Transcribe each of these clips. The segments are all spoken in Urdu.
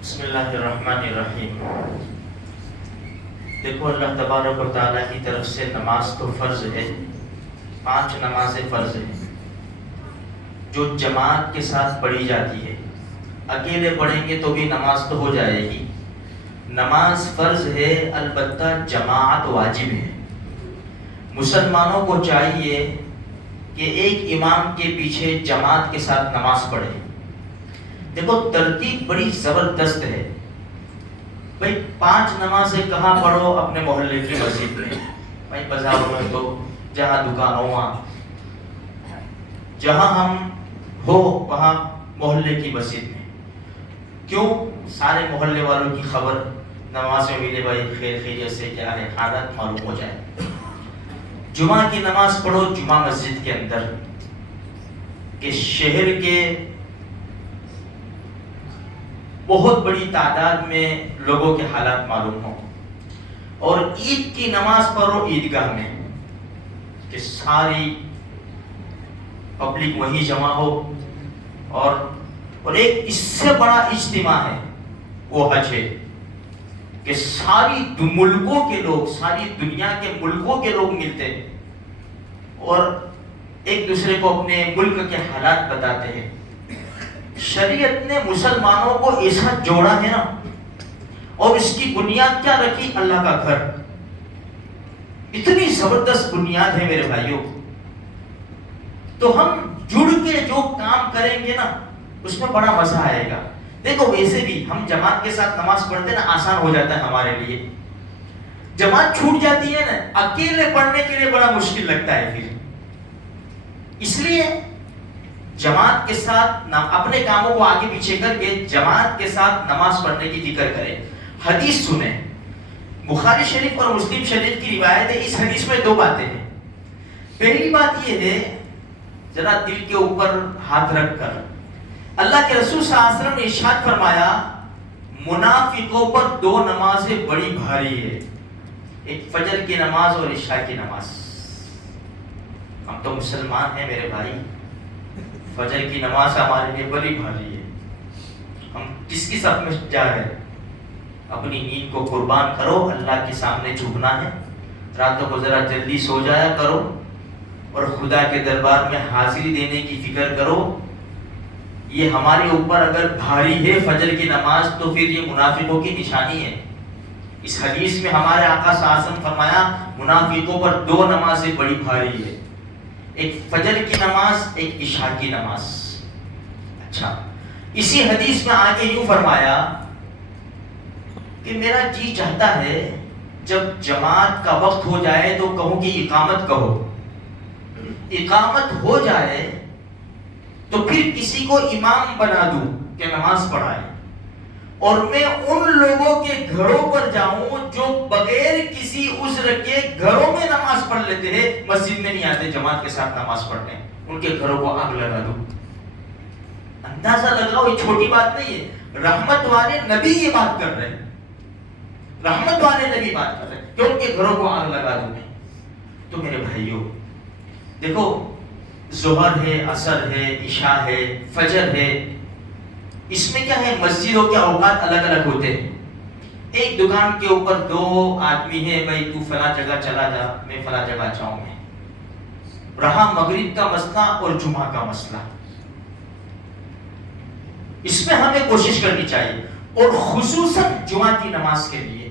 بسم اللہ الرحمن الرحیم۔ دیکھو اللہ تبارک و تعالیٰ کی طرف سے نماز تو فرض ہے، 5 نمازیں فرض ہیں جو جماعت کے ساتھ پڑھی جاتی ہے۔ اکیلے پڑھیں گے تو بھی نماز تو ہو جائے گی، نماز فرض ہے، البتہ جماعت واجب ہے۔ مسلمانوں کو چاہیے کہ ایک امام کے پیچھے جماعت کے ساتھ نماز پڑھے۔ دیکھو ترتیب بڑی زبردست ہے بھائی، 5 نمازیں کہاں پڑھو؟ اپنے محلے کی مسجد میں، بھائی بازاروں میں تو جہاں دکان ہو وہاں، جہاں ہم ہو وہاں محلے کی مسجد میں۔ کیوں؟ سارے محلے والوں کی خبر نماز میں ملے، بھائی خیر خیریت سے کیا ہے، حالت معلوم ہو جائے۔ جمعہ کی نماز پڑھو جمعہ مسجد کے اندر، کہ شہر کے بہت بڑی تعداد میں لوگوں کے حالات معلوم ہوں۔ اور عید کی نماز پڑھو عیدگاہ میں، کہ ساری پبلک وہیں جمع ہو۔ اور ایک اس سے بڑا اجتماع ہے وہ حج ہے، کہ ساری ملکوں کے لوگ، ساری دنیا کے ملکوں کے لوگ ملتے ہیں اور ایک دوسرے کو اپنے ملک کے حالات بتاتے ہیں۔ شریعت نے مسلمانوں کو ایسا جوڑا ہے نا، اور اس کی بنیاد کیا رکھی؟ اللہ کا گھر۔ اتنی زبردست بنیاد ہے میرے بھائیوں، تو ہم جڑ کے جو کام کریں گے نا اس میں بڑا مزہ آئے گا۔ دیکھو ویسے بھی ہم جماعت کے ساتھ نماز پڑھتے نا، آسان ہو جاتا ہے ہمارے لیے۔ جماعت چھوٹ جاتی ہے نا، اکیلے پڑھنے کے لیے بڑا مشکل لگتا ہے پھر۔ اس لیے جماعت کے ساتھ اپنے کاموں کو آگے پیچھے کر کے جماعت کے ساتھ نماز پڑھنے کی فکر کریں۔ حدیث سنیں، بخاری شریف اور مسلم شریف کی روایت ہے۔ اس حدیث میں 2 باتیں ہیں۔ پہلی بات یہ ہے، ذرا دل کے اوپر ہاتھ رکھ کر اللہ کے رسول صلی اللہ علیہ وسلم نے ارشاد فرمایا، منافقوں پر 2 نمازیں بڑی بھاری ہے، ایک فجر کی نماز اور عشاء کی نماز۔ ہم تو مسلمان ہیں میرے بھائی، فجر کی نماز ہمارے لیے بڑی بھاری ہے۔ ہم کس کی صف میں جا رہے ہیں؟ اپنی نیند کو قربان کرو، اللہ کے سامنے جھکنا ہے۔ راتوں کو ذرا جلدی سو جایا کرو اور خدا کے دربار میں حاضری دینے کی فکر کرو۔ یہ ہمارے اوپر اگر بھاری ہے فجر کی نماز، تو پھر یہ منافقوں کی نشانی ہے۔ اس حدیث میں ہمارے آقا صلی اللہ علیہ وسلم فرمایا، منافقوں پر 2 نمازیں بڑی بھاری ہے، ایک فجر کی نماز، ایک عشاء کی نماز۔ اچھا، اسی حدیث میں آگے یوں فرمایا کہ میرا جی چاہتا ہے جب جماعت کا وقت ہو جائے تو کہوں کہ اقامت کہو، اقامت ہو جائے تو پھر کسی کو امام بنا دوں کہ نماز پڑھائے، اور میں ان لوگوں کے گھروں پر جاؤں جو بغیر کسی عذر کے گھروں میں نماز پڑھ لیتے ہیں، مسجد میں نہیں آتے جماعت کے ساتھ نماز پڑھنے، ان کے گھروں کو آگ لگا دوں۔ اندازہ لگاؤ، یہ چھوٹی بات نہیں ہے، رحمت والے نبی یہ بات کر رہے ہیں، رحمت والے نبی بات کر رہے ہیں کہ ان کے گھروں کو آگ لگا دوں میں۔ تو میرے بھائیوں دیکھو، ظہر ہے، عصر ہے، عشاء ہے، فجر ہے، اس میں کیا ہے، مسجدوں کے اوقات الگ الگ ہوتے ہیں۔ ایک دکان کے اوپر 2 آدمی ہیں، بھائی تو فلاں جگہ چلا جا، میں فلاں جگہ جاؤں گا۔ رہا مغرب کا مسئلہ اور جمعہ کا مسئلہ، اس میں ہمیں کوشش کرنی چاہیے، اور خصوصاً جمعہ کی نماز کے لیے۔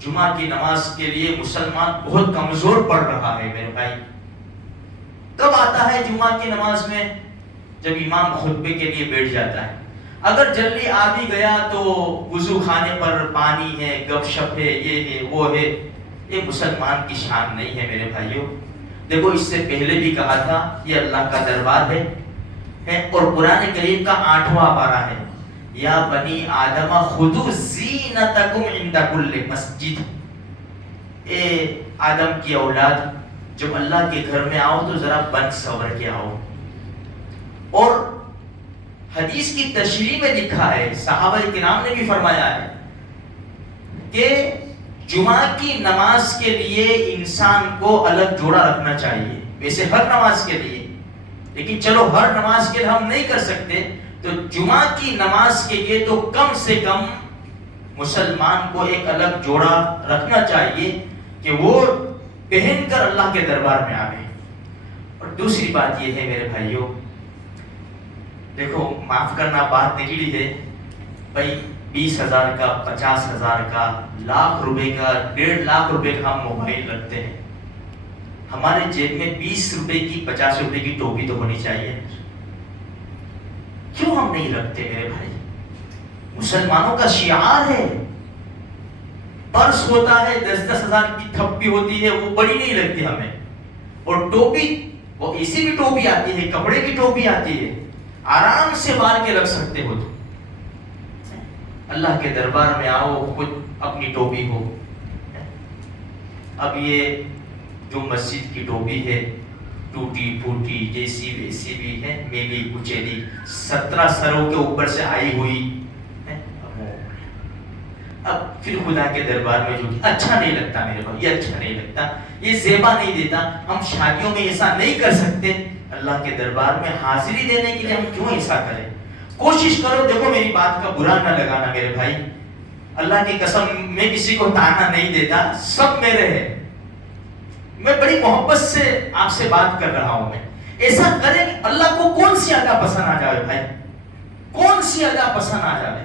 جمعہ کی نماز کے لیے مسلمان بہت کمزور پڑ رہا ہے میرے بھائی۔ کب آتا ہے جمعہ کی نماز میں؟ جب امام خطبے کے لیے بیٹھ جاتا ہے۔ اگر جلدی آ بھی گیا تو وضو خانے پر پانی ہے، گپ شپ ہے، یہ ہے وہ ہے۔ یہ مسلمان کی شان نہیں ہے میرے بھائیوں۔ دیکھو اس سے پہلے بھی کہا تھا، یہ اللہ کا دربار ہے، اور قرآن کریم کا 8واں پارہ ہے، یا بنی آدم خذوا زینتکم عند کل مسجد۔ اے آدم کی اولاد، جب اللہ کے گھر میں آؤ تو ذرا بن سور کے آؤ۔ اور حدیث کی تشریح میں لکھا ہے، صحابہ کرام نے بھی فرمایا ہے کہ جمعہ کی نماز کے لیے انسان کو الگ جوڑا رکھنا چاہیے، ویسے ہر نماز کے لیے، لیکن چلو ہر نماز کے لیے ہم نہیں کر سکتے، تو جمعہ کی نماز کے لیے تو کم سے کم مسلمان کو ایک الگ جوڑا رکھنا چاہیے کہ وہ پہن کر اللہ کے دربار میں آئے. اور دوسری بات یہ ہے میرے بھائیوں، دیکھو معاف کرنا بات نکلی ہے بھائی، 20,000 کا، 50,000 کا، لاکھ روپے کا، 1.5 لاکھ روپے کا ہم موبائل رکھتے ہیں. ہمارے جیب میں 20 روپے کی، 50 روپے کی ٹوپی تو ہونی چاہیے. کیوں ہم نہیں رکھتے میرے بھائی؟ مسلمانوں کا شعار ہے. پرس ہوتا ہے 10,000 کی تھپی ہوتی ہے، وہ بڑی نہیں لگتی ہمیں. اور ٹوپی، وہ ایسی بھی ٹوپی آتی ہے، کپڑے کی ٹوپی آتی ہے، آرام سے مار کے رکھ سکتے ہو. تو اللہ کے دربار میں آؤ، خود اپنی ٹوپی ہو. اب یہ جو مسجد کی ٹوپی ہے، ٹوٹی پھوٹی جیسی ویسی بھی ہے، میلی کچیلی، 17 سروں کے اوپر سے آئی ہوئی. اب پھر خدا کے دربار میں جو اچھا نہیں لگتا میرے بھائی، یہ اچھا نہیں لگتا، یہ زیبا نہیں دیتا. ہم شادیوں میں ایسا نہیں کر سکتے، اللہ کے دربار میں حاضری دینے کے لیے ہم کیوں ایسا کریں؟ کوشش کرو. دیکھو میری بات کا برا نہ لگانا میرے بھائی، اللہ کی قسم میں کسی کو تانا نہیں دیتا، سب میرے ہیں. میں بڑی محبت سے آپ سے بات کر رہا ہوں. میں ایسا کریں کہ اللہ کو کون سی ادا پسند آ جائے بھائی، کون سی ادا پسند آ جائے.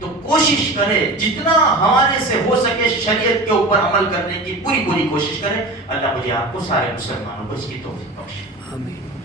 تو کوشش کرے جتنا ہمارے سے ہو سکے شریعت کے اوپر عمل کرنے کی پوری کوشش کرے. اللہ مجھے آپ کو سارے مسلمانوں کو اس کی توفیق بخشے. آمین.